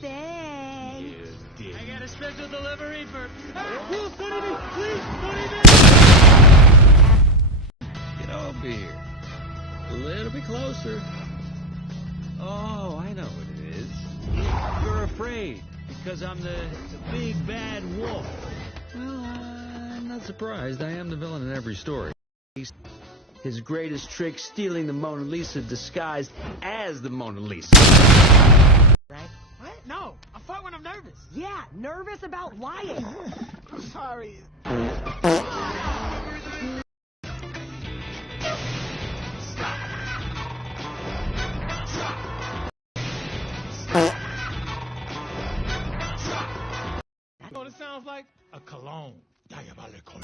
Thanks. You did. I got a special delivery for... Please, Get over here. A little bit closer. Oh, I know what it is. You're afraid because I'm the big bad wolf. Well, I'm not surprised. I am the villain in every story. His greatest trick, stealing the Mona Lisa disguised as the Mona Lisa. Right? What? No, I fart when I'm nervous. Yeah, nervous about lying. I'm sorry. What it sounds like? A cologne. Diabolical.